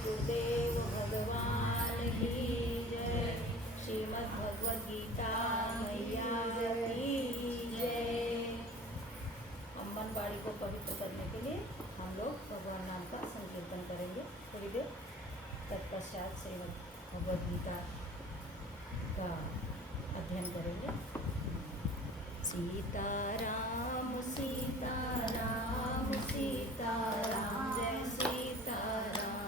सद्गुरुदेव भगवान की जय। श्रीमद् भगवद गीता मैया की जय। अम्बनवाड़ी को पवित्र करने के लिए हम लोग भगवान नाम का संकीर्तन करेंगे थोड़ी देर। तत्पश्चात श्रीमद् भगवद गीता का अध्ययन करेंगे। सीताराम सीताराम सीताराम जय सीताराम।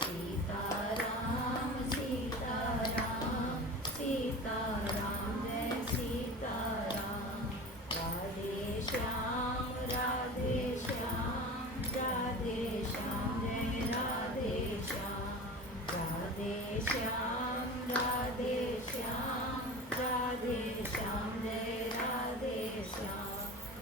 सीताराम सीताराम सीताराम जय सीताराम। राधे श्याम राधे श्याम राधे श्याम जय राधे श्याम। राधे श्याम राधे श्याम राधे श्याम जय राधे श्याम।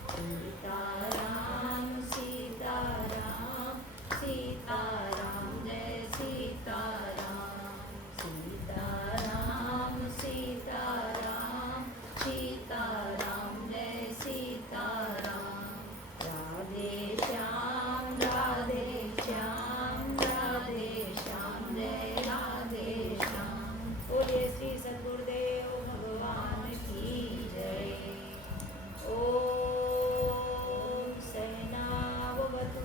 सीताराम सीताराम सीताराम जय सीताराम। सीताराम सीताराम सीताराम जय सीताराम। राधे श्याम राधे श्याम राधे श्याम जय राधे श्याम। बोलिए श्री सद्गुरुदेव भगवान की जय। ओम सहनावतु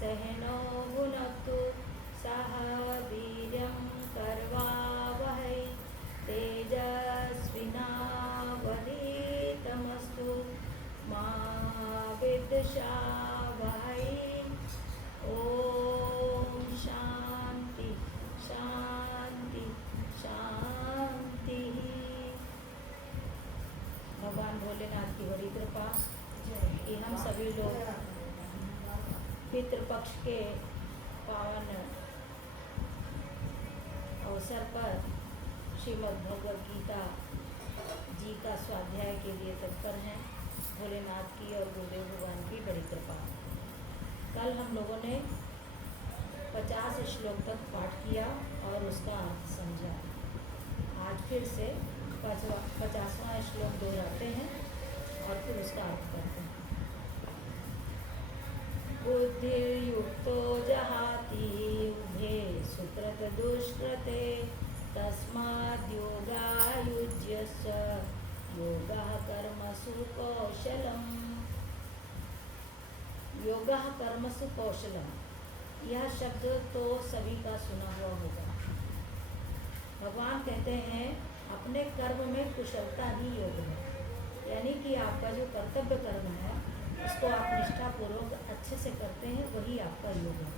सहनो भुनक्तु सह वीर्यं करवावहै तेजस्विनावधीतमस्तु मा विद्विषावहै। ओम शांति शांति शांति। भगवान भोलेनाथ की बड़ी कृपा कि हम सभी लोग पितृपक्ष के पावन अवसर पर श्रीमद् भगवद गीता जी का स्वाध्याय के लिए तत्पर हैं। भोलेनाथ की और गुरुदेव भगवान की बड़ी कृपा। कल हम लोगों ने 50 श्लोक तक पाठ किया और उसका अर्थ समझा। आज फिर से 50वां श्लोक दोहराते हैं और फिर उसका अर्थ करते हैं। बुद्धिर्युक्तो जहाति उभे सुकृत दुष्कृते तस्माद् योगायुज्यस्य योगः कर्मसु कौशलम्। योगः कर्मसु कौशलम्, यह शब्द तो सभी का सुना हुआ होगा। भगवान कहते हैं अपने कर्म में कुशलता ही योग है, यानी कि आपका जो कर्तव्य कर्म है उसको आप निष्ठापूर्वक अच्छे से करते हैं, वही आपका योग है।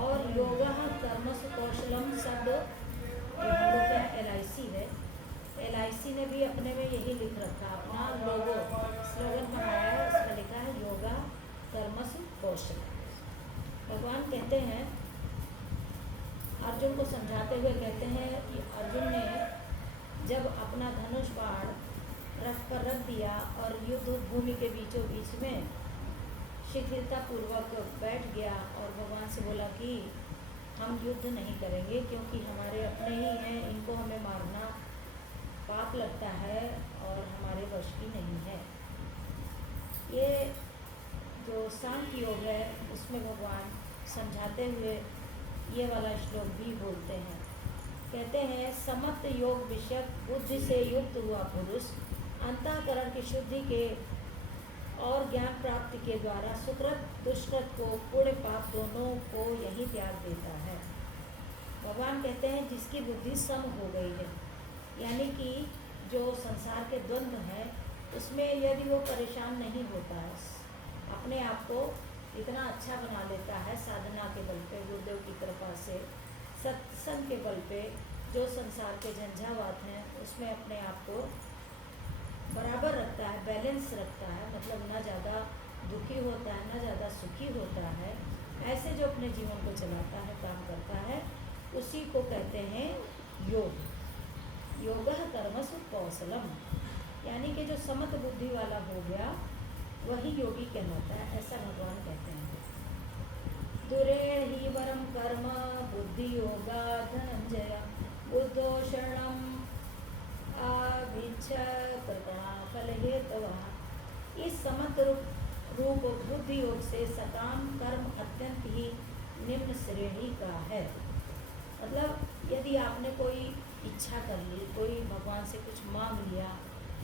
और योगः कर्मसु कौशलम शब्द हम लोग का LIC है। LIC ने भी अपने में यही लिख रखा, अपना लोगो स्लोगन बनाया है, उसमें लिखा है योगा कर्मसु कौशलम। भगवान कहते हैं अर्जुन को समझाते हुए कहते हैं कि अर्जुन ने जब अपना धनुष बाण रथ पर रख दिया और युद्ध भूमि के बीचों बीच में शीघ्रतापूर्वक बैठ गया और भगवान से बोला कि हम युद्ध नहीं करेंगे क्योंकि हमारे अपने ही हैं, इनको हमें मारना पाप लगता है और हमारे वश की नहीं है। ये जो सांख्य योग है उसमें भगवान समझाते हुए ये वाला श्लोक भी बोलते हैं। कहते हैं समत्त योग विषयक बुद्धि से युक्त हुआ पुरुष अंतःकरण की शुद्धि के और ज्ञान प्राप्ति के द्वारा सुकृत दुष्कृत को पुण्य पाप दोनों को यही त्याग देता है। भगवान कहते हैं जिसकी बुद्धि सम हो गई है, यानी कि जो संसार के द्वंद्व हैं उसमें यदि वो परेशान नहीं होता है, अपने आप को इतना अच्छा बना लेता है साधना के बल पे, गुरुदेव की कृपा से, सत्संग के बल पे, जो संसार के झंझावात हैं उसमें अपने आप को बराबर रखता है, बैलेंस रखता है, मतलब ना ज़्यादा दुखी होता है ना ज़्यादा सुखी होता है, ऐसे जो अपने जीवन को चलाता है, काम करता है, उसी को कहते हैं योग। योगः कर्मसु कौशलम, यानी कि जो समत बुद्धि वाला हो गया वही योगी कहलाता है, ऐसा भगवान कहते हैं। दुरे ही वरम कर्म बुद्धि योगा धनंजय बुद्धो शरणम अभिच्छ प्रकरणा फल हेतवा। इस समत रूप बुद्धि योग से सकाम कर्म अत्यंत ही निम्न श्रेणी का है। मतलब यदि आपने कोई इच्छा कर ली, कोई भगवान से कुछ मांग लिया,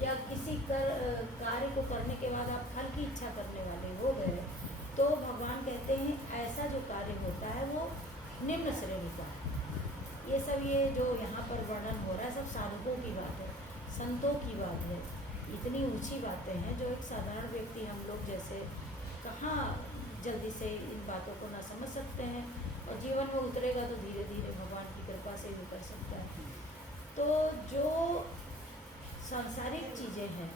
या किसी कार्य को करने के बाद आप फल की इच्छा करने वाले हो गए, तो भगवान कहते हैं ऐसा जो कार्य होता है वो निम्न श्रेणी का है। ये सब ये जो यहाँ पर वर्णन हो रहा है सब साधकों की बात है, संतों की बात है। इतनी ऊंची बातें हैं जो एक साधारण व्यक्ति हम लोग जैसे कहाँ जल्दी से इन बातों को ना समझ सकते हैं, और जीवन में उतरेगा तो धीरे धीरे भगवान की कृपा से भी कर सकता है। तो जो सांसारिक चीज़ें हैं,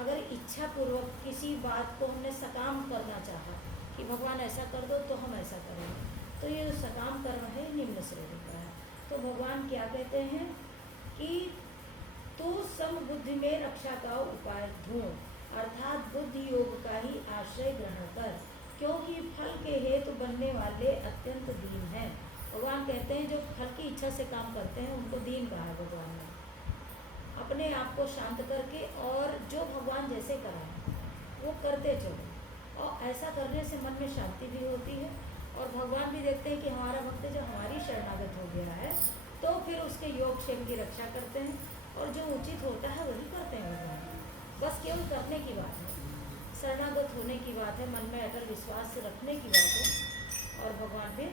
अगर इच्छा पूर्वक किसी बात को हमने सकाम करना चाहा कि भगवान ऐसा कर दो तो हम ऐसा करेंगे, तो ये जो सकाम कर्म है निम्न श्रेणी का है। तो भगवान क्या कहते हैं कि तू समबुद्धि में रक्षा का उपाय ढूंढ, अर्थात बुद्धि योग का ही आश्रय ग्रहण कर, क्योंकि फल के हेतु बनने वाले अत्यंत दीन हैं। भगवान कहते हैं जो फल की इच्छा से काम करते हैं उनको दीन कहा है भगवान ने। अपने आप को शांत करके और जो भगवान जैसे कराए वो करते चलो, और ऐसा करने से मन में शांति भी होती है, और भगवान भी देखते हैं कि हमारा भक्त जब हमारी शरणागत हो गया है तो फिर उसके योग क्षेम की रक्षा करते हैं, और जो उचित होता है वही करते हैं भगवान। बस केवल करने की बात है, शरणागत होने की बात है, मन में अटल विश्वास रखने की बात है, और भगवान फिर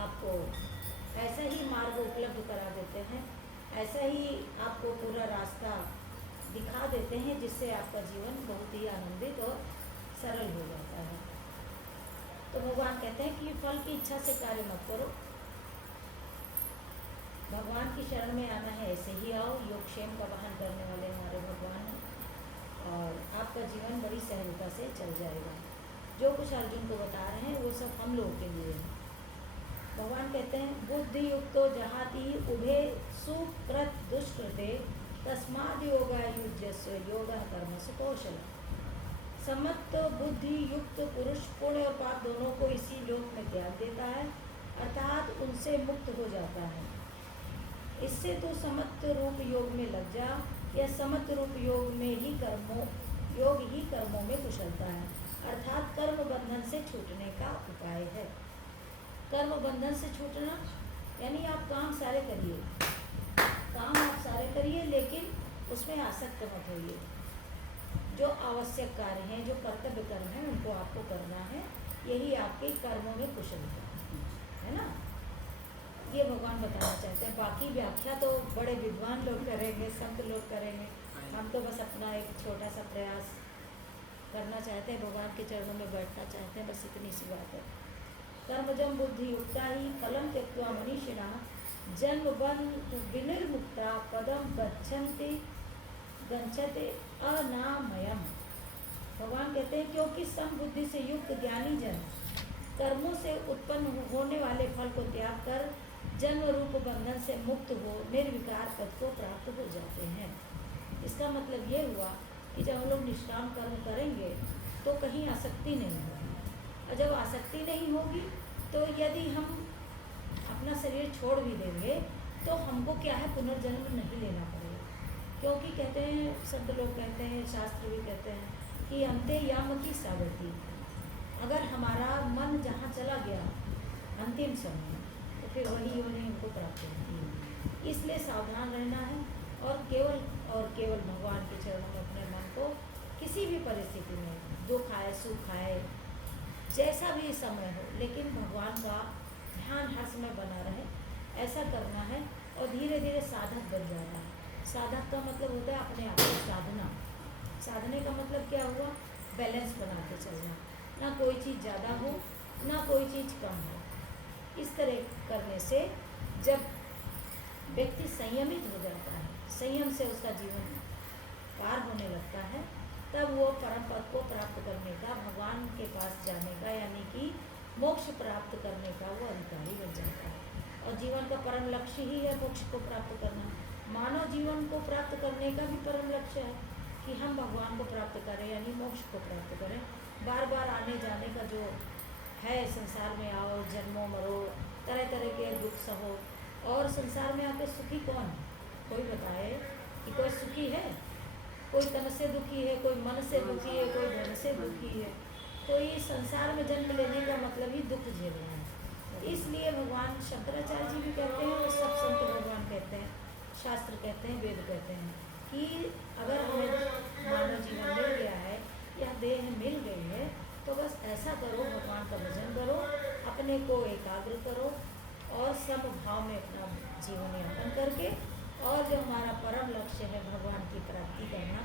आपको ऐसा ही मार्ग उपलब्ध करा देते हैं, ऐसा ही आपको पूरा रास्ता दिखा देते हैं जिससे आपका जीवन बहुत ही आनंदित और सरल हो जाता है। तो भगवान कहते हैं कि फल की इच्छा से कार्य मत करो, भगवान की शरण में आना है ऐसे ही आओ। योगक्षेम का वहन करने वाले हमारे भगवान हैं, और आपका जीवन बड़ी सहजता से चल जाएगा। जो कुछ अर्जुन को बता रहे हैं वो सब हम लोगों के लिए है। भगवान कहते हैं बुद्धि युक्तो जहाति उभे सुकृत दुष्कृते तस्माद् योगायुज्यस्य योगः कर्मसु कौशलः। समत्त बुद्धि युक्त पुरुष पुण्य और पाप दोनों को इसी लोक में त्याग देता है, अर्थात उनसे मुक्त हो जाता है। इससे तो समत्त रूप योग में लग जा, या समत्त रूप योग ही कर्मों में कुशलता है, अर्थात कर्म बंधन से छूटने का उपाय है। कर्म बंधन से छूटना यानी आप काम सारे करिए, काम आप सारे करिए, लेकिन उसमें आसक्त मत होइए। जो आवश्यक कार्य हैं, जो कर्तव्य कर्म हैं, उनको आपको करना है, यही आपके कर्मों में कुशलता है ना। ये भगवान बताना चाहते हैं। बाकी व्याख्या तो बड़े विद्वान लोग करेंगे, संत लोग करेंगे, हम तो बस अपना एक छोटा सा प्रयास करना चाहते हैं, भगवान के चरणों में बैठना चाहते हैं, बस इतनी सी बात है। कर्मजम बुद्धि युक्ता ही फलम त्यक्त्वा मनीषिणः जन्म बंध विनिर्मुक्ता पदम गच्छन्ति अनामयम्। भगवान कहते हैं क्योंकि समबुद्धि से युक्त ज्ञानी जन कर्मों से उत्पन्न होने वाले फल को त्याग कर जन्म रूप बंधन से मुक्त हो निर्विकार पद को प्राप्त हो जाते हैं। इसका मतलब ये हुआ कि जब हम लोग निष्काम कर्म करेंगे तो कहीं आसक्ति नहीं होगी, और जब आसक्ति नहीं होगी तो यदि हम अपना शरीर छोड़ भी देंगे तो हमको क्या है, पुनर्जन्म नहीं लेना पड़ेगा। क्योंकि कहते हैं, संत लोग कहते हैं, शास्त्र भी कहते हैं कि अंते यामकी सागति, अगर हमारा मन जहाँ चला गया अंतिम समय तो फिर वही योनि हमको प्राप्त होती है। इसलिए सावधान रहना है, और केवल भगवान के चरणों में अपने मन को किसी भी परिस्थिति में, दुख आए सुख आए जैसा भी समय हो, लेकिन भगवान का ध्यान हर समय बना रहे, ऐसा करना है। और धीरे धीरे साधक बन जाना है। साधक का मतलब होता है अपने आप को साधना। साधने का मतलब क्या हुआ, बैलेंस बना के चलना, ना कोई चीज़ ज़्यादा हो ना कोई चीज़ कम हो। इस तरह करने से जब व्यक्ति संयमित हो जाता है, संयम से उसका जीवन पार होने लगता है, तब वो परम पद को प्राप्त करने का, भगवान के पास जाने का, यानी कि मोक्ष प्राप्त करने का वो अधिकारी बन जाता है। और जीवन का परम लक्ष्य ही है मोक्ष को प्राप्त करना। मानव जीवन को प्राप्त करने का भी परम लक्ष्य है कि हम भगवान को प्राप्त करें, यानी मोक्ष को प्राप्त करें। बार बार आने जाने का जो है, संसार में आओ, जन्मो मरो, तरह तरह के दुख सहो, और संसार में आके सुखी कौन है? कोई बताए कि कोई सुखी है? कोई तन से दुखी है, कोई मन से दुखी है, कोई धन से दुखी है। कोई संसार में जन्म लेने का मतलब ही दुख झेलना है। इसलिए भगवान शंकराचार्य जी भी कहते हैं और सब संत भगवान कहते हैं, शास्त्र कहते हैं, वेद कहते हैं कि अगर हमें मानव जीवन मिल गया है या देह मिल गई है तो बस ऐसा करो, भगवान का भजन करो, अपने को एकाग्र करो और सब भाव में अपना जीवन यापन करके और जो हमारा परम लक्ष्य है भगवान की प्राप्ति करना,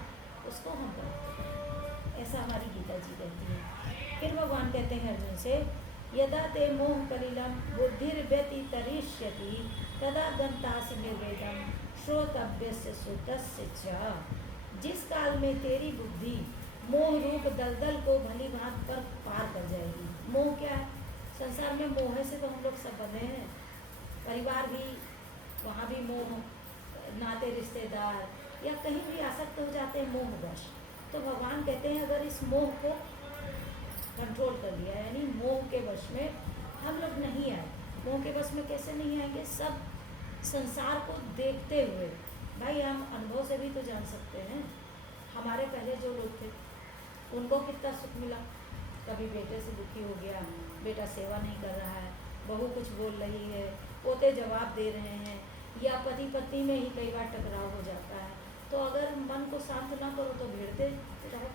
उसको हम प्राप्त करें। ऐसा हमारी गीता जी कहती है। फिर भगवान कहते हैं अर्जुन से, यदा ते मोह कलिलम बुद्धिर्व्यतितरिष्यति तदा गंतासि निर्वेदम श्रोतव्यस्य सुतस्य च। जिस काल में तेरी बुद्धि मोह रूप दलदल को भली भांति पर पार कर जाएगी। मोह क्या है? संसार में मोह से तो हम लोग सब बंधे हैं, परिवार भी, वहाँ भी मोह, नाते रिश्तेदार या कहीं भी आसक्त हो जाते हैं मोहवश। तो भगवान कहते हैं अगर इस मोह को कंट्रोल कर लिया, यानी मोह के वश में हम लोग नहीं आए। मोह के वश में कैसे नहीं आएंगे? सब संसार को देखते हुए, भाई हम अनुभव से भी तो जान सकते हैं, हमारे पहले जो लोग थे उनको कितना सुख मिला। कभी बेटे से दुखी हो गया, बेटा सेवा नहीं कर रहा है, बहू कुछ बोल रही है, पोते जवाब दे रहे हैं, या पति पत्नी में ही कई बार टकराव हो जाता है। तो अगर मन को शांत ना करो तो भिड़ते रहो,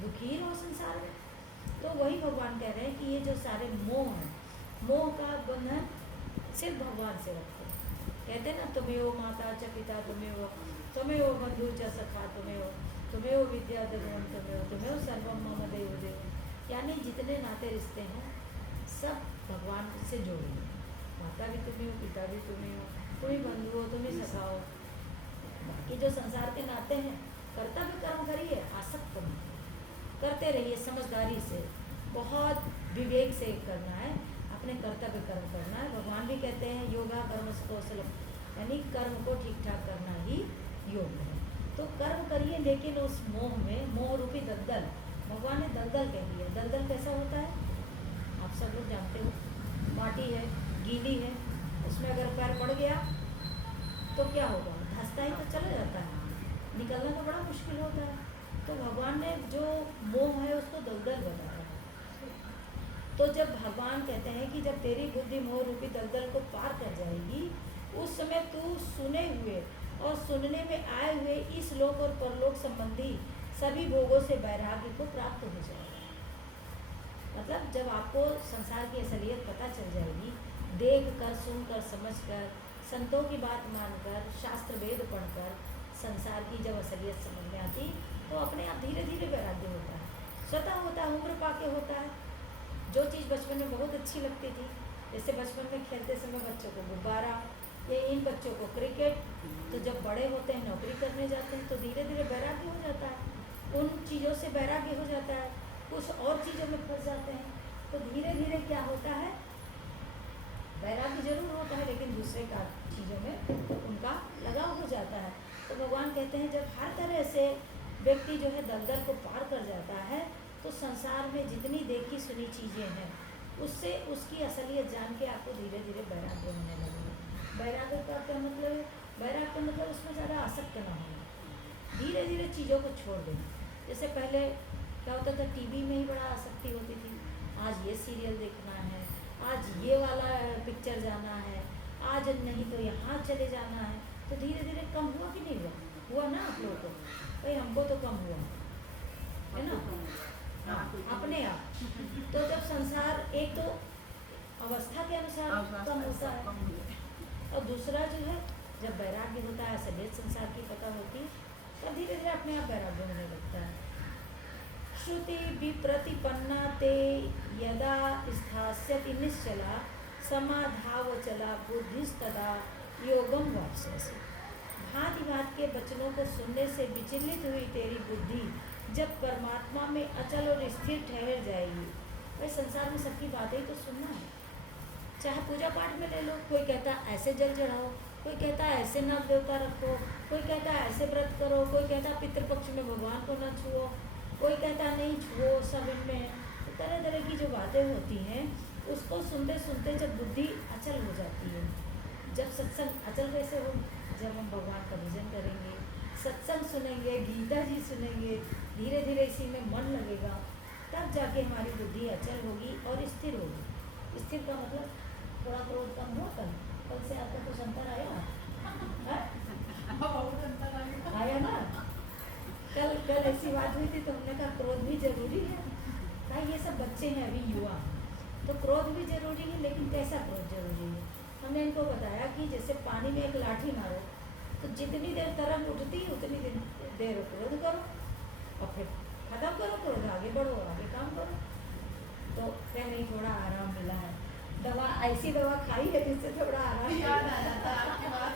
दुखी रहो संसार में। तो वही भगवान कह रहे हैं कि ये जो सारे मोह हैं, मोह का बंधन सिर्फ भगवान से रखो। कहते हैं ना, तुम्हें हो माता च पिता, तुम्हें हो बंधु च सखा, तुम्हें हो विद्या दधन, तुम्हें हो सर्वम मम देव देव। यानी जितने नाते रिश्ते हैं सब भगवान से जोड़िए। माता भी तुम्हें हो, पिता भी तुम्हें हो, तुम ही बंधु हो, तुम ही सखा हो। बाकी जो संसार के नाते हैं, कर्तव्य कर्म करिए, आसक्त नहीं करते रहिए, समझदारी से, बहुत विवेक से करना है, अपने कर्तव्य कर्म करना है। भगवान भी कहते हैं योगा कर्म कौशलम, यानी कर्म को ठीक ठाक करना ही योग है। तो कर्म करिए, लेकिन उस मोह में, मोह रूपी दलदल, भगवान ने दलदल कह दिया। दलदल कैसा होता है आप सब लोग जानते हो, माटी है, गीली है, उसमें अगर पैर पड़ गया तो क्या होगा? धंसता ही तो चला जाता है, निकलना तो बड़ा मुश्किल होता है। तो भगवान ने जो मोह है उसको दलदल बताया। तो जब भगवान कहते हैं कि जब तेरी बुद्धि मोह रूपी दलदल को पार कर जाएगी, उस समय तू सुने हुए और सुनने में आए हुए इस लोक और परलोक संबंधी सभी भोगों से वैराग्य को प्राप्त हो जाएगा। मतलब जब आपको संसार की असलियत पता चल जाएगी, देख कर, सुन कर, समझ कर, संतों की बात मानकर, शास्त्र वेद पढ़कर संसार की जब असलियत समझ में आती, तो अपने आप धीरे धीरे वैराग्य होता है, स्वतः होता है, उम्र पाके होता है। जो चीज़ बचपन में बहुत अच्छी लगती थी, जैसे बचपन में खेलते समय बच्चों को गुब्बारा, या इन बच्चों को क्रिकेट, तो जब बड़े होते हैं, नौकरी करने जाते हैं, तो धीरे धीरे वैराग्य हो जाता है, उन चीज़ों से वैराग्य हो जाता है, कुछ और चीज़ों में फंस जाते हैं। तो धीरे धीरे क्या होता है, वैराग्य जरूर होता है, लेकिन दूसरे का चीज़ों में उनका लगाव हो जाता है। तो भगवान कहते हैं जब हर तरह से व्यक्ति जो है दलदल को पार कर जाता है, तो संसार में जितनी देखी सुनी चीज़ें हैं उससे उसकी असलियत जान के आपको धीरे धीरे वैराग्य होने लगेगा। वैराग्य का क्या मतलब है? वैराग्य का मतलब उसमें ज़्यादा आसक्त ना होना, धीरे धीरे चीज़ों को छोड़ देना। जैसे पहले क्या होता था, टीवी में ही बड़ा आसक्ति होती थी, आज ये सीरियल देखना है, आज ये वाला पिक्चर जाना है, आज नहीं तो यहाँ चले जाना है। तो धीरे धीरे कम हुआ कि नहीं हुआ? हुआ ना आप लोगों को? भाई हमको तो कम हुआ है ना, हाँ, अपने आप। तो जब संसार एक तो अवस्था के अनुसार कम होता है, और दूसरा जो है जब वैराग्य होता है, असलियत संसार की पता होती है, तब धीरे धीरे अपने आप वैराग्य होने लगता है। श्रुति विप्रतिपन्ना ते यदा स्थास्यति निश्चला समाधावचला बुद्धिस्तदा योगम वाप्स्यसि। भांति भांति के वचनों को सुनने से विचलित हुई तेरी बुद्धि जब परमात्मा में अचल और स्थिर ठहर जाएगी। भाई संसार में सबकी बातें तो सुनना है, चाहे पूजा पाठ में ले लो, कोई कहता है ऐसे जल चढ़ाओ, कोई कहता है ऐसे नाग देवता रखो, कोई कहता है ऐसे व्रत करो, कोई कहता है पितृपक्ष में भगवान को न छुओ, कोई कहता है नहीं छुओ, सब इनमें तो तरह तरह की जो बातें होती हैं, उसको सुनते सुनते जब बुद्धि अचल हो जाती है, जब सत्संग अचल कैसे हो, जब हम भगवान का भजन करेंगे, सत्संग सुनेंगे, गीता जी सुनेंगे, धीरे धीरे इसी में मन लगेगा, तब जाके हमारी बुद्धि अचल होगी और स्थिर होगी। स्थिर का मतलब थोड़ा क्रोध कम हुआ कल से आपका कुछ अंतर आया? आया ना? कल ऐसी बात हुई थी तो हमने कहा क्रोध भी जरूरी है। कहा ये सब बच्चे हैं अभी युवा, तो क्रोध भी जरूरी है, लेकिन कैसा क्रोध जरूरी है? हमने इनको बताया कि जैसे पानी में एक लाठी मारो तो जितनी देर तरंग उठती है उतनी देर क्रोध करो और फिर खत्म करो क्रोध, आगे बढ़ो, आगे काम करो। तो क्या नहीं, थोड़ा आराम मिला है। दवा ऐसी दवा खाई है जिससे थोड़ा आराम याद आ जाता है आपकी बात।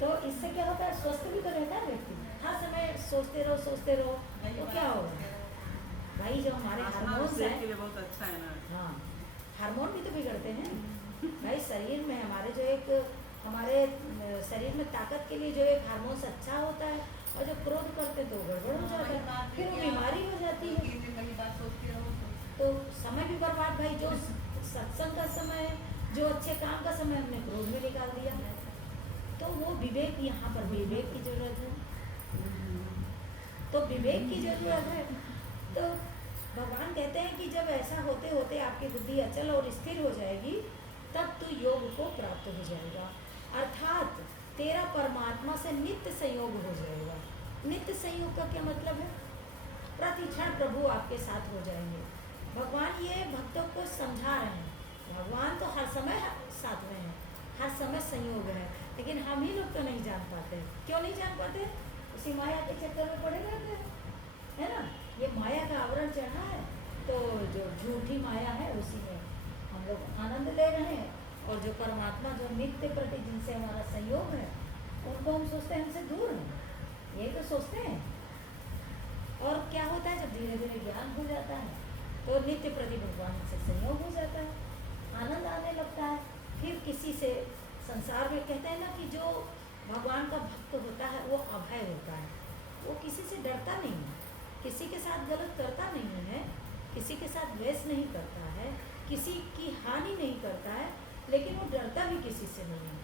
तो इससे क्या होता है, स्वस्थ भी तो रहता है व्यक्ति। हर समय सोचते रहो तो क्या होगा भाई, जो हमारे हार्मोन्स हैं बहुत अच्छा है ना। हाँ, हार्मोन भी तो बिगड़ते हैं भाई शरीर में। हमारे शरीर में ताकत के लिए जो एक हार्मोन्स अच्छा होता है, और जब क्रोध करते तो गड़बड़ हो जाता है, फिर वो बीमारी हो जाती है। तो समय भी बर्बाद भाई, जो सत्संग का समय है, जो अच्छे काम का समय हमने क्रोध में निकाल दिया है। तो वो विवेक, यहाँ पर विवेक की जरूरत है। तो विवेक की जरूरत है। तो भगवान कहते हैं कि जब ऐसा होते होते आपकी बुद्धि अचल और स्थिर हो जाएगी, तब तू योग को प्राप्त हो जाएगा, अर्थात तेरा परमात्मा से नित्य संयोग हो जाएगा। नित्य संयोग का क्या मतलब है? प्रतिक्षण प्रभु आपके साथ हो जाएंगे। भगवान ये भक्तों को समझा रहे हैं। भगवान तो हर समय साथ में है, हर समय संयोग है, लेकिन हम ही लोग तो नहीं जान पाते। क्यों नहीं जान पाते? उसी माया के चक्कर में पड़े रहते हैं, है ना। ये माया का आवरण चढ़ा है, तो जो झूठी माया है उसी में हम लोग आनंद ले रहे हैं, और जो परमात्मा जो नित्य प्रति जिनसे हमारा संयोग है, उनको हम सोचते हैं हमसे दूर हैं, यही तो सोचते हैं। और क्या होता है, जब धीरे धीरे ज्ञान हो जाता है तो नित्य प्रति भगवान से संयोग हो जाता है, आनंद आने लगता है। फिर किसी से संसार में कहते हैं ना कि जो भगवान का भक्त होता है वो अभय होता है, वो किसी से डरता नहीं है, किसी के साथ गलत करता नहीं है, किसी के साथ द्वेष नहीं करता है, किसी की हानि नहीं करता है, लेकिन वो डरता भी किसी से नहीं है।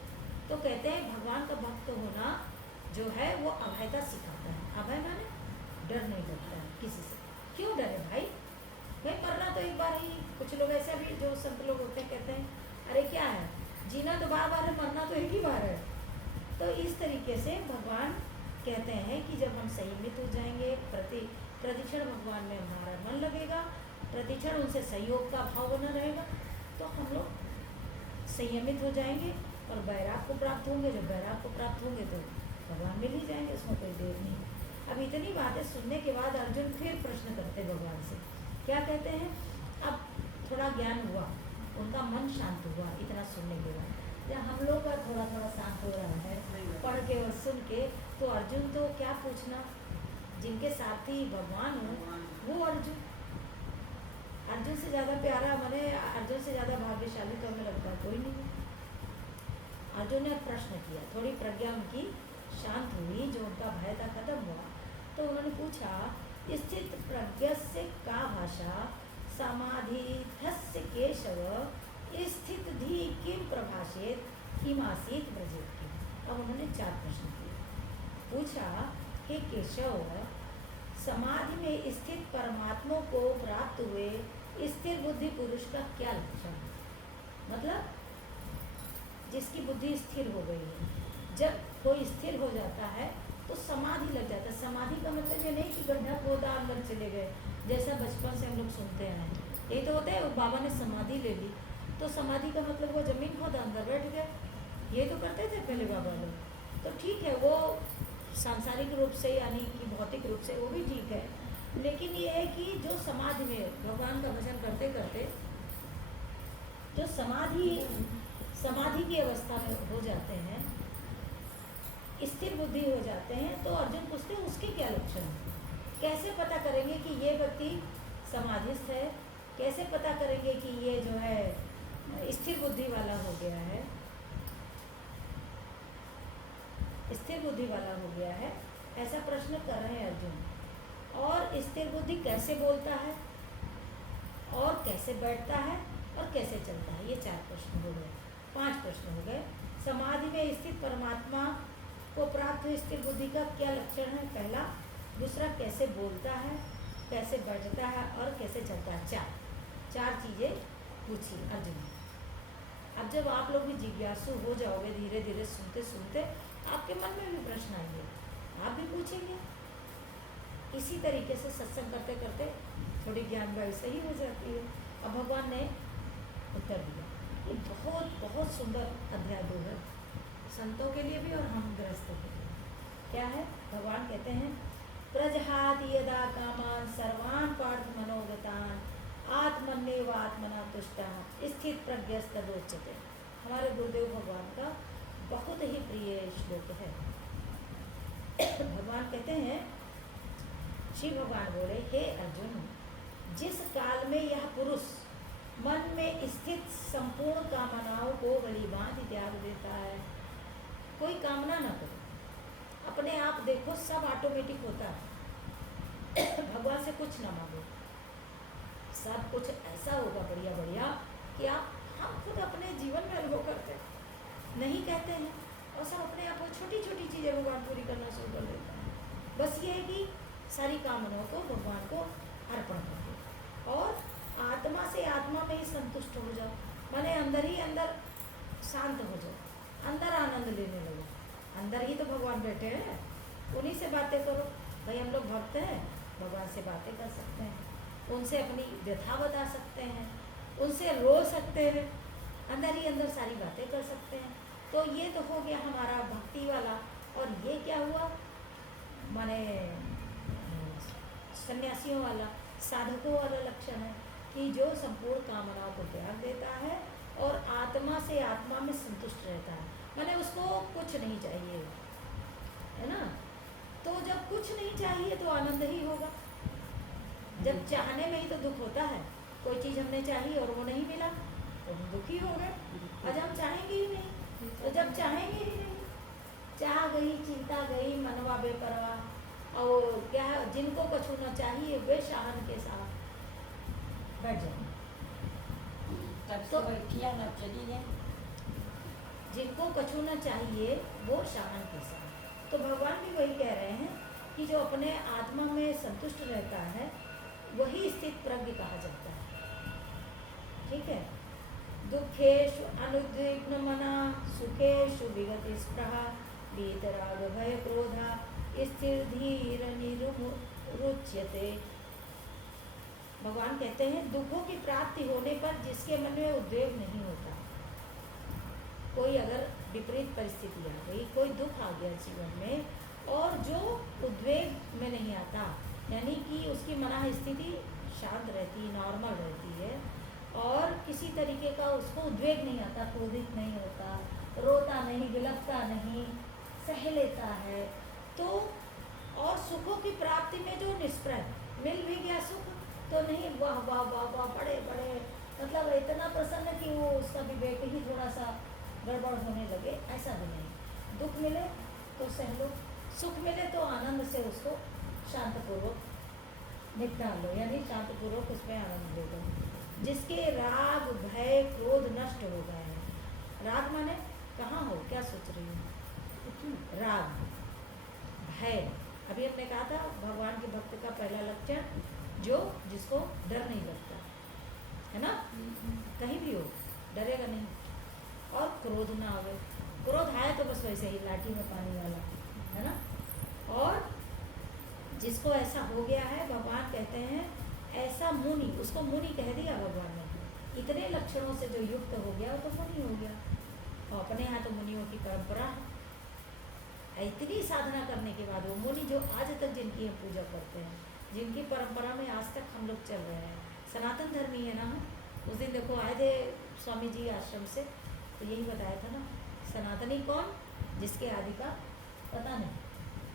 तो कहते हैं भगवान का भक्त होना जो है वो अभयता सिखाता है। अभय माने डर नहीं लगता है किसी से। क्यों डरे भाई मरना तो एक बार ही। कुछ लोग ऐसे भी जो संत लोग होते हैं कहते हैं अरे क्या है, जीना तो बार बार है, मरना तो एक ही बार है। तो इस तरीके से भगवान कहते हैं कि जब हम संयमित हो जाएंगे, प्रतिक्षण भगवान में हमारा मन लगेगा, प्रतिक्षण उनसे सहयोग का भाव बना रहेगा, तो हम लोग संयमित हो जाएंगे और वैराग को प्राप्त होंगे। जब वैराग को प्राप्त होंगे तो भगवान मिल ही जाएंगे, उसमें कोई देर नहीं। अब इतनी बातें सुनने के बाद अर्जुन फिर प्रश्न करते भगवान से, क्या कहते हैं? अब थोड़ा ज्ञान हुआ, उनका मन शांत हुआ इतना सुनने के बाद। जब हम लोग का थोड़ा थोड़ा शांत हो रहा है पढ़ के और सुन के, तो अर्जुन तो क्या पूछना, जिनके साथी भगवान हो वो अर्जुन। अर्जुन से ज़्यादा प्यारा, मैंने अर्जुन से ज़्यादा भाग्यशाली तो हमें लगता है कोई नहीं है। अर्जुन ने प्रश्न किया, थोड़ी प्रज्ञा उनकी शांत हुई, जो उनका भय था खत्म हुआ। तो उन्होंने पूछा, स्थित प्रज्ञस्य का भाषा समाधिस्थस्य केशव स्थित धी किम प्रभाषेत किमासीत ब्रजेत किम। अब उन्होंने 4 प्रश्न किए। पूछा कि केशव, समाधि में स्थित परमात्मा को प्राप्त हुए स्थिर बुद्धि पुरुष का क्या लक्षण? मतलब जिसकी बुद्धि स्थिर हो गई है, जब कोई स्थिर हो जाता है तो समाधि लग जाता है। समाधि का मतलब ये नहीं कि गड्ढा खोदा अंदर चले गए, जैसा बचपन से हम लोग सुनते हैं। यही तो होता है, बाबा ने समाधि ले ली, तो समाधि का मतलब वो जमीन खोदा अंदर बैठ गए, ये तो करते थे पहले बाबा लोग। तो ठीक है, वो सांसारिक रूप से यानी कि भौतिक रूप से वो भी ठीक है, लेकिन ये है कि जो समाधि में भगवान का भजन करते करते जो समाधि की अवस्था में हो जाते हैं, स्थिर बुद्धि हो जाते हैं, तो अर्जुन पूछते हैं उसके क्या लक्षण हैं? कैसे पता करेंगे कि ये व्यक्ति समाधिस्थ है? कैसे पता करेंगे कि ये जो है स्थिर बुद्धि वाला हो गया है, स्थिर बुद्धि वाला हो गया है? ऐसा प्रश्न कर रहे हैं अर्जुन। और स्थिर बुद्धि कैसे बोलता है, और कैसे बैठता है, और कैसे चलता है? ये 4 प्रश्न हो गए, 5 प्रश्न हो गए। समाधि में स्थित परमात्मा को प्राप्त हुई स्थिर बुद्धि का क्या लक्षण है? पहला। दूसरा, कैसे बोलता है, कैसे बैठता है और कैसे चलता है? 4 4 चीज़ें पूछी अर्जुन ने। अब जब आप लोग भी जिज्ञासु हो जाओगे, धीरे धीरे सुनते सुनते आपके मन में भी प्रश्न आएंगे, आप भी पूछेंगे। इसी तरीके से सत्संग करते करते थोड़ी ज्ञान वायु सही हो जाती है। अब भगवान ने उत्तर दिया। ये बहुत बहुत सुंदर अध्याय 2 है, संतों के लिए भी और हम गृहस्थों के लिए। क्या है? भगवान कहते हैं प्रजहाति यदा कामान सर्वान पार्थ मनोगतान आत्मन्नेव आत्मना तुष्टा स्थित प्रज्ञस्तदोच्यते। हमारे गुरुदेव भगवान का बहुत ही प्रिय श्लोक है। भगवान कहते हैं, श्री भगवान बोले, हे अर्जुन, जिस काल में यह पुरुष मन में स्थित संपूर्ण कामनाओं को गलीभांति त्याग देता है, कोई कामना ना करो, अपने आप देखो सब ऑटोमेटिक होता है। भगवान से कुछ ना मांगो, सब कुछ ऐसा होगा बढ़िया बढ़िया कि आप हम खुद अपने जीवन में अनुभव करते नहीं कहते हैं, और सब अपने आप छोटी छोटी चीज़ें भगवान पूरी करना शुरू कर देता है। बस ये है कि सारी कामनाओं को भगवान को अर्पण कर दो और आत्मा से आत्मा में ही संतुष्ट हो जाओ, माने अंदर ही अंदर शांत हो जाओ, अंदर आनंद लेने लगो। अंदर ही तो भगवान बैठे हैं, उन्हीं से बातें करो। भाई हम लोग भक्त हैं, भगवान से बातें कर सकते हैं, उनसे अपनी व्यथा बता सकते हैं, उनसे रो सकते हैं, अंदर ही अंदर सारी बातें कर सकते हैं। तो ये तो हो गया हमारा भक्ति वाला। और ये क्या हुआ, माने सन्यासियों वाला, साधकों वाला लक्षण है कि जो संपूर्ण कामनाओं को त्याग देता है और आत्मा से आत्मा में संतुष्ट रहता है, माने उसको कुछ नहीं चाहिए, है ना। तो जब कुछ नहीं चाहिए तो आनंद ही होगा। जब चाहने में ही तो दुख होता है, कोई चीज़ हमने चाही और वो नहीं मिला तो हम दुखी हो गए। आज हम चाहेंगे ही नहीं, तो जब चाहेंगे ही नहीं, चाह गई, चिंता गई, मनवा बेपरवाह, और क्या है, जिनको कुछ होना चाहिए वे शाहन के साथ बैठ जाए। तो जिनको कुछ होना चाहिए वो शाहन के साथ। तो भगवान भी वही कह रहे हैं कि जो अपने आत्मा में संतुष्ट रहता है वही स्थित प्रज्ञ कहा जाता है। ठीक है। दुखेषु अनुद्विग्न मना सुखेषु विगत स्पृहा वीतराग भय क्रोधा स्थिर धीर निरुच्यते। भगवान कहते हैं दुखों की प्राप्ति होने पर जिसके मन में उद्वेग नहीं होता, कोई अगर विपरीत परिस्थिति आ गई, कोई दुख आ गया जीवन में, और जो उद्वेग में नहीं आता, यानी कि उसकी मन स्थिति शांत रहती, नॉर्मल रहती है, और किसी तरीके का उसको उद्वेग नहीं आता, क्रोधित नहीं होता, रोता नहीं, बिलखता नहीं, सह लेता है, तो और सुखों की प्राप्ति में जो निष्प्रह, मिल भी गया सुख तो नहीं वाह वाह वाह वाह बड़े बड़े, मतलब इतना प्रसन्न कि वो उसका विवेक ही थोड़ा सा गड़बड़ होने लगे, ऐसा भी नहीं। दुख मिले तो सह लो, सुख मिले तो आनंद से उसको शांतपूर्वक निपटा लो, यानी शांतपूर्वक उसमें आनंद ले लो। जिसके राग भय क्रोध नष्ट हो गए हैं। राग माने कहाँ हो, क्या सोच रही हो? राग भय, अभी हमने कहा था भगवान के भक्त का पहला लक्षण जो जिसको डर नहीं लगता है ना, कहीं भी हो डरेगा नहीं, और क्रोध ना आवे, क्रोध आए तो बस वैसे ही लाठी में पानी वाला, है ना। और जिसको ऐसा हो गया है, भगवान कहते हैं ऐसा मुनि, उसको मुनि कह दिया भगवान ने, इतने लक्षणों से जो युक्त हो गया वो तो मुनि हो गया। और अपने यहाँ तो मुनियों की परंपरा है, इतनी साधना करने के बाद वो मुनि जो आज तक जिनकी हम पूजा करते हैं, जिनकी परंपरा में आज तक हम लोग चल रहे हैं, सनातन धर्मी है ना हम। उस दिन देखो आए थे स्वामी जी आश्रम से, तो यही बताया था ना, सनातनी कौन, जिसके आदि का पता नहीं,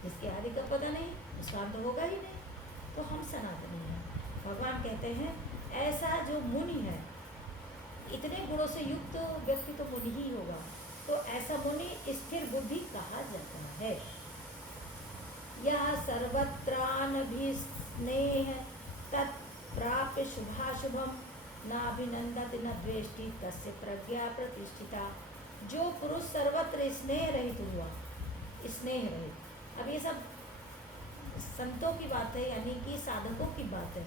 जिसके आदि का पता नहीं उसका अंत होगा ही नहीं, तो हम सनातनी हैं। भगवान कहते हैं ऐसा जो मुनि है, इतने गुणों से युक्त व्यक्ति तो मुनि ही होगा, तो ऐसा मुनि स्थिर बुद्धि कहा जाता है। यह सर्वत्रानभिस्नेह तत्प्राप्य शुभाशुभम नाभिनंदति न द्वेष्टि तस्य प्रज्ञा प्रतिष्ठिता। जो पुरुष सर्वत्र स्नेह रहित हुआ, स्नेह रहित, अब ये सब संतों की बात है, यानी कि साधकों की बात है।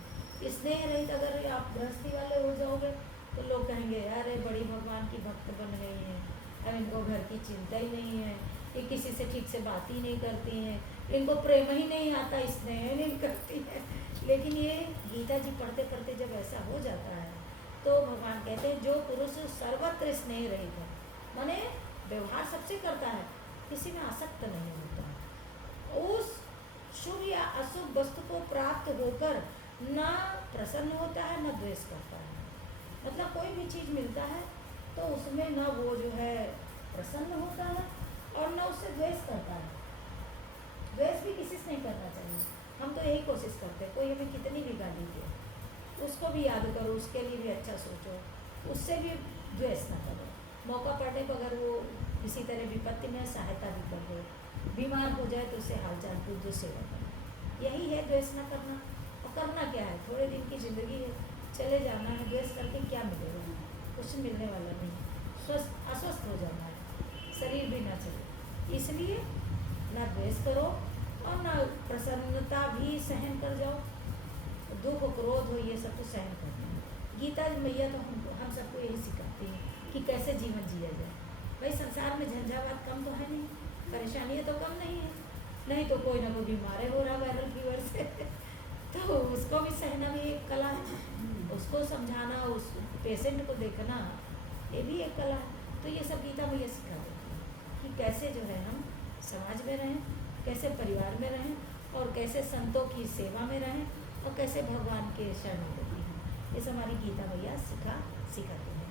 स्नेह रहित अगर आप गृहस्थी वाले हो जाओगे तो लोग कहेंगे अरे बड़ी भगवान की भक्त बन गई हैं, अब इनको घर की चिंता ही नहीं है, ये किसी से ठीक से बात ही नहीं करती हैं, इनको प्रेम ही नहीं आता, स्नेह नहीं करती है। लेकिन ये गीता जी पढ़ते पढ़ते जब ऐसा हो जाता है तो भगवान कहते हैं जो पुरुष सर्वत्र स्नेह रहित है, माने व्यवहार सबसे करता है, किसी में आसक्त नहीं होता, उस शुभ या अशुभ वस्तु को प्राप्त होकर न प्रसन्न होता है न द्वेष करता है। मतलब कोई भी चीज़ मिलता है तो उसमें न वो जो है प्रसन्न होता है और न उससे द्वेष करता है। द्वेष भी किसी से नहीं करना चाहिए। हम तो यही कोशिश करते हैं, कोई हमें कितनी भी गाली दे उसको भी याद करो, उसके लिए भी अच्छा सोचो, उससे भी द्वेष ना करो। मौका पड़ने पर अगर वो किसी तरह विपत्ति में सहायता भी कर दो, बीमार हो जाए तो उससे हालचाल पूछ दो, सेवा करो। यही है द्वेष ना करना। और करना क्या है, थोड़े दिन की ज़िंदगी है, चले जाना है। द्वेष करके क्या मिलेगा, कुछ मिलने वाला नहीं, स्वस्थ अस्वस्थ हो जाना है, शरीर भी ना चले। इसलिए ना द्वेष करो और ना प्रसन्नता भी सहन कर जाओ। दुख क्रोध हो ये सब कुछ सहन करते हैं। गीता मैया तो हम सबको यही सिखाती है कि कैसे जीवन जिया जाए। भाई संसार में झंझावात कम तो है नहीं, परेशानियाँ तो कम नहीं है, नहीं तो कोई ना कोई बीमार हो रहा वायरल फीवर से तो उसको भी सहना भी एक कला है, उसको समझाना, उस पेशेंट को देखना ये भी एक कला है। तो ये सब गीता मैया सिखा देती है कि कैसे जो है हम समाज में रहें, कैसे परिवार में रहें और कैसे संतों की सेवा में रहें और कैसे भगवान के शरण में रहें। ये हमारी गीता मैया सिखाती है।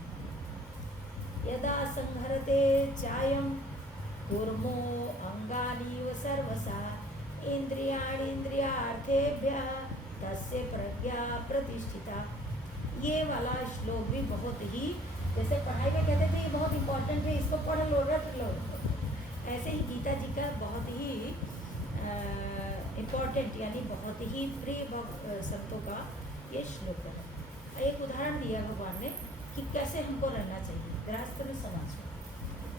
यदा संहरते चायम कूर्मो अंगानीव सर्वसा इंद्रियार्थेभ्यः तस्य प्रज्ञा प्रतिष्ठिता। ये वाला श्लोक भी बहुत ही, जैसे पढ़ाई में कहते थे ये बहुत इंपॉर्टेंट है, इसको पढ़ लो रट लो, ऐसे ही गीता जी का बहुत ही इम्पॉर्टेंट यानी बहुत ही प्रिय संतों का ये श्लोक है। एक उदाहरण दिया भगवान ने कि कैसे हमको रहना चाहिए गृहस्थ में, समाज में।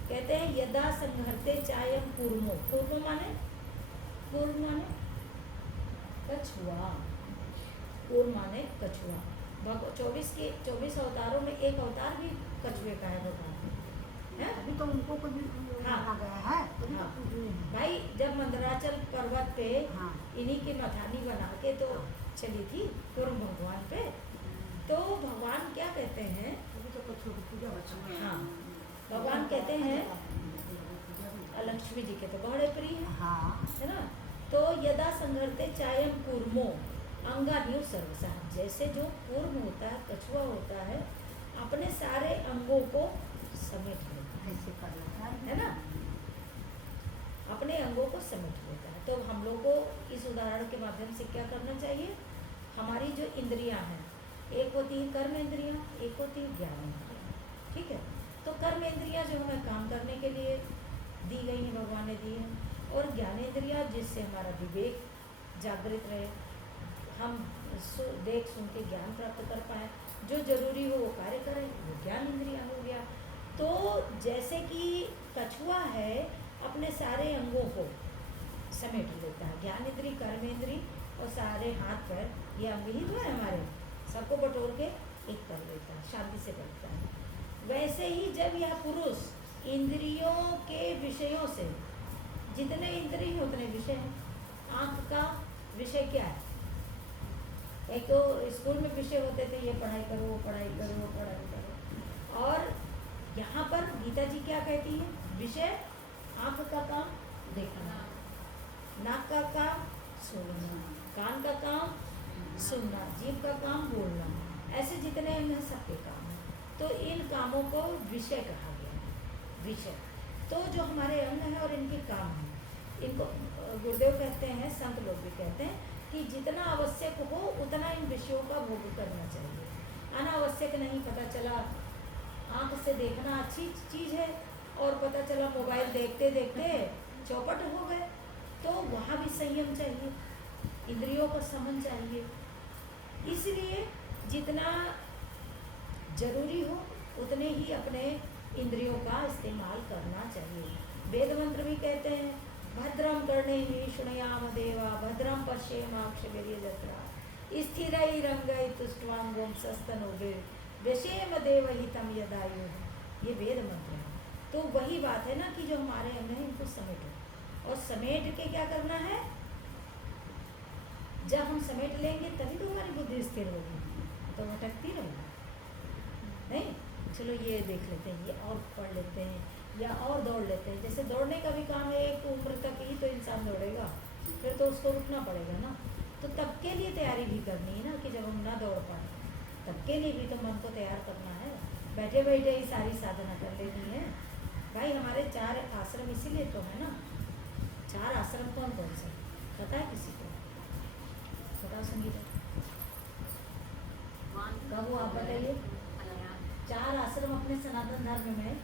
कहते हैं यदा संहरते चायम कूर्मो, कूर्मो माने कछुआ, कूर्म माने कछुआ। 24 अवतारों में एक अवतार भी कछुए का है भगवान है। अभी तो उनको कोई हाँ आ गया है हाँ। भाई जब मंदराचल पर्वत पे हाँ। इन्हीं की मथानी बना के तो चली थी कूर्म भगवान पे, तो भगवान क्या कहते हैं, अभी तो कछुआ की पूजा बच्चा। हाँ भगवान कहते हैं लक्ष्मी जी के तो बड़े प्रिय है, हाँ है ना। तो यदा संघरते चायम कूर्मो अंगान्यु सर्वसा, जैसे जो कूर्म होता है, कछुआ होता है, अपने सारे अंगों को समेट लेता ऐसे कर लेता है ना, अपने अंगों को समेट लेता है। तो हम लोग को इस उदाहरण के माध्यम से क्या करना चाहिए, हमारी जो इंद्रियां हैं, एक होती है कर्म इंद्रियां, एक होती है ज्ञान इंद्रियां, ठीक है। तो कर्म इंद्रियां जो हमें काम करने के लिए दी गई हैं, भगवान ने दी हैं, और ज्ञानेंद्रियां जिससे हमारा विवेक जागृत रहे, हम देख सुन के ज्ञान प्राप्त कर पाए, जो जरूरी हो वो कार्य करें, वो ज्ञान इंद्रिया हो गया। तो जैसे कि कछुआ है अपने सारे अंगों को समेट लेता है, ज्ञान इंद्री, कर्म इंद्री और सारे हाथ पैर, ये अंग ही तो है हमारे, सबको बटोर के एक कर लेता है, शांति से बैठता है। वैसे ही जब यह पुरुष इंद्रियों के विषयों से, जितने इंद्रिय उतने विषय हैं। आँख का विषय क्या है, एक तो स्कूल में विषय होते थे, ये पढ़ाई करो, वो पढ़ाई करो, वो पढ़ाई करो, और यहाँ पर गीता जी क्या कहती है, विषय आँख का काम देखना, नाक का काम सुनना, कान का काम सुनना, जीभ का काम बोलना, ऐसे जितने अंग हैं सबके काम हैं। तो इन कामों को विषय कहा गया है, विषय। तो जो हमारे अंग हैं और इनके काम हैं, इनको गुरुदेव कहते हैं, संत लोग भी कहते हैं कि जितना आवश्यक हो उतना इन विषयों का भोग करना चाहिए। अनावश्यक नहीं, पता चला आँख से देखना अच्छी चीज़ है और पता चला मोबाइल देखते देखते चौपट हो गए, तो वहाँ भी संयम चाहिए, इंद्रियों का समन चाहिए। इसलिए जितना जरूरी हो उतने ही अपने इंद्रियों का इस्तेमाल करना चाहिए। वेद मंत्र भी कहते हैं भद्रम कर्णेभिः शृणुयाम देवा भद्रम पश्येमाक्षभिर्यजत्रा। स्थिरैरङ्गै तुष्ट्वाङ्गं सस्तनोभिः व्यशेम देवहितं यदायुः। ये वेद मंत्र है। तो वही बात है ना कि जो हमारे अंग है इनको समेटो, और समेट के क्या करना है, जब हम समेट लेंगे तभी तो हमारी बुद्धि स्थिर होगी, तो भटकती रहेगी नहीं। चलो ये देख लेते हैं, ये और पढ़ लेते हैं या और दौड़ लेते हैं। जैसे दौड़ने का भी काम है, एक उम्र तक ही तो इंसान दौड़ेगा, फिर तो उसको रुकना पड़ेगा ना। तो तब के लिए तैयारी भी करनी है ना, कि जब हम ना दौड़ पाए तब के लिए भी तो मन को तैयार करना है। बैठे बैठे ही सारी साधना कर लेनी है भाई। हमारे 4 आश्रम इसीलिए तो है ना। 4 आश्रम कौन कौन से पता है किसी को? बताओ संगीता, कहो आप बताइए। 4 आश्रम अपने सनातन धर्म में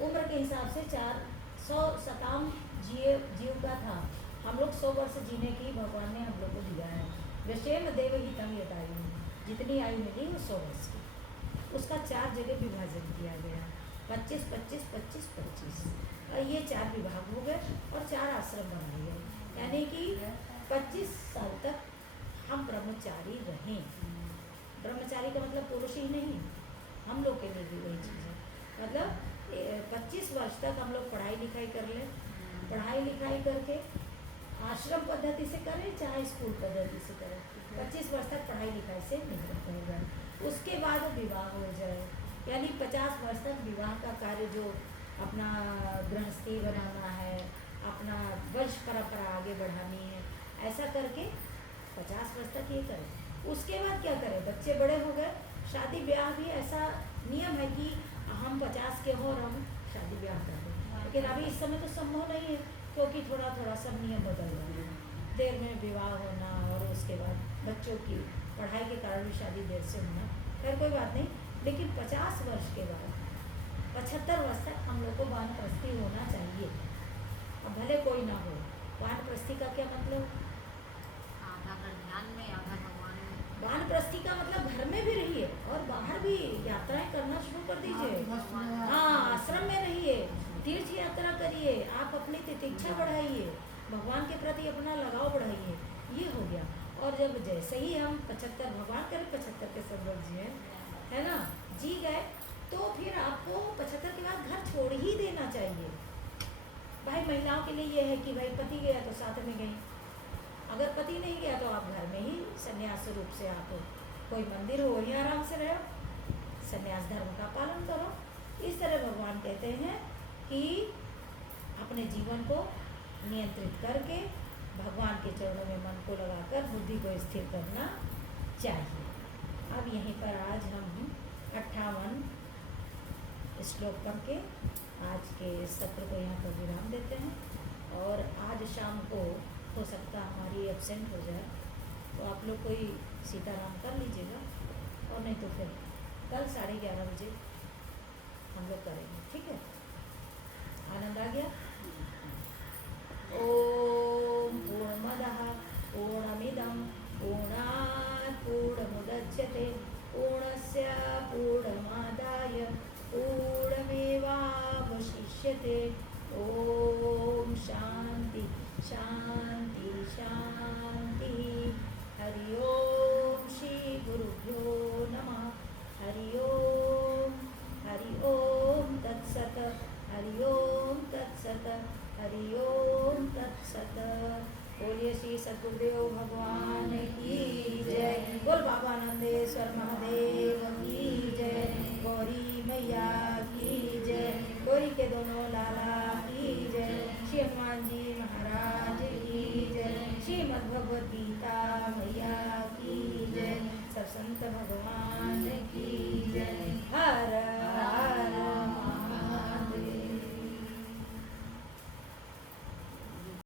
उम्र के हिसाब से 457 जीव का था। हम लोग 100 वर्ष जीने की भगवान ने हम लोग को दिया है। विषेम देव हितम यदायु, जितनी आयु मिली वो 100 वर्ष की, उसका 4 जगह विभाजन किया गया, 25 25 25 25। और ये 4 विभाग हो गए और 4 आश्रम बनाए गए, यानी कि 25 साल तक हम ब्रह्मचारी रहें। ब्रह्मचारी का मतलब पुरुष ही नहीं, हम लोग के लिए भी वही चीज़ है। मतलब 25 वर्ष तक हम लोग पढ़ाई लिखाई कर लें, पढ़ाई लिखाई करके आश्रम पद्धति से करें चाहे स्कूल पद्धति से करें, 25 वर्ष तक पढ़ाई लिखाई से निवृत्त हो जाए। उसके बाद विवाह हो जाए, यानी 50 वर्ष तक विवाह का कार्य जो अपना गृहस्थी बनाना है, अपना वंश परंपरा आगे बढ़ानी है, ऐसा करके 50 वर्ष तक ये करें। उसके बाद क्या करें, बच्चे बड़े हो गए, शादी ब्याह भी ऐसा नियम है कि हम 50 के हो और हम शादी ब्याह कर दें, लेकिन अभी इस समय तो संभव नहीं है, क्योंकि थोड़ा थोड़ा सब नियम बदल रहे हैं। देर में विवाह होना और उसके बाद बच्चों की पढ़ाई के कारण भी शादी देर से होना, खैर कोई बात नहीं। लेकिन 50 वर्ष के बाद 75 वर्ष तक हम लोग को वानप्रस्थी होना चाहिए। अब भले कोई ना हो, वानप्रस्थी का क्या मतलब? वानप्रस्थी का मतलब घर में भी रहिए और बाहर भी यात्राएं करना शुरू कर दीजिए। हाँ, आश्रम में रहिए, तीर्थ यात्रा करिए, आप अपनी तितिक्षा बढ़ाइए, भगवान के प्रति अपना लगाव बढ़ाइए, ये हो गया। और जब जैसे ही हम 75, भगवान करें 75 के सब लोग जिए, है ना, जी गए, तो फिर आपको 75 के बाद घर छोड़ ही देना चाहिए। भाई महिलाओं के लिए ये है कि भाई पति गया तो साथ में गई, अगर पति नहीं गया तो आप घर में ही संन्यास रूप से, आप कोई मंदिर हो वहीं आराम से रहो, संन्यास धर्म का पालन करो। इस तरह भगवान कहते हैं कि अपने जीवन को नियंत्रित करके भगवान के चरणों में मन को लगाकर बुद्धि को स्थिर करना चाहिए। अब यहीं पर आज हम 58 श्लोक पढ़ के आज के सत्र को यहाँ पर विराम देते हैं। और आज शाम को हो सकता हमारी एब्सेंट हो जाए, तो आप लोग कोई सीताराम कर लीजिएगा, और नहीं तो फिर कल 11:30 बजे हम लोग करेंगे, ठीक है? आनंद आ गया? ओम पूर्णमदः पूर्णमिदं पूर्णात् पूर्णमुदच्यते पूर्णस्य पूर्णमादाय पूर्णमेवावशिष्यते। ओम शांति शांति शांति। हरि ओम श्री गुरुभ्यो नमः। हरि ओम तत्सत। हरि ओम तत्सत। हरि ओम तत्सत। बोलिए श्री सद्गुरुदेव भगवान की जय। बोल बाबा नंदेश्वर महादेव की जय। गौरी मैया की जय। गौरी के दोनों लाला की जय। श्री हनुमान जी महाराज की जय। श्रीमद् भगवद गीता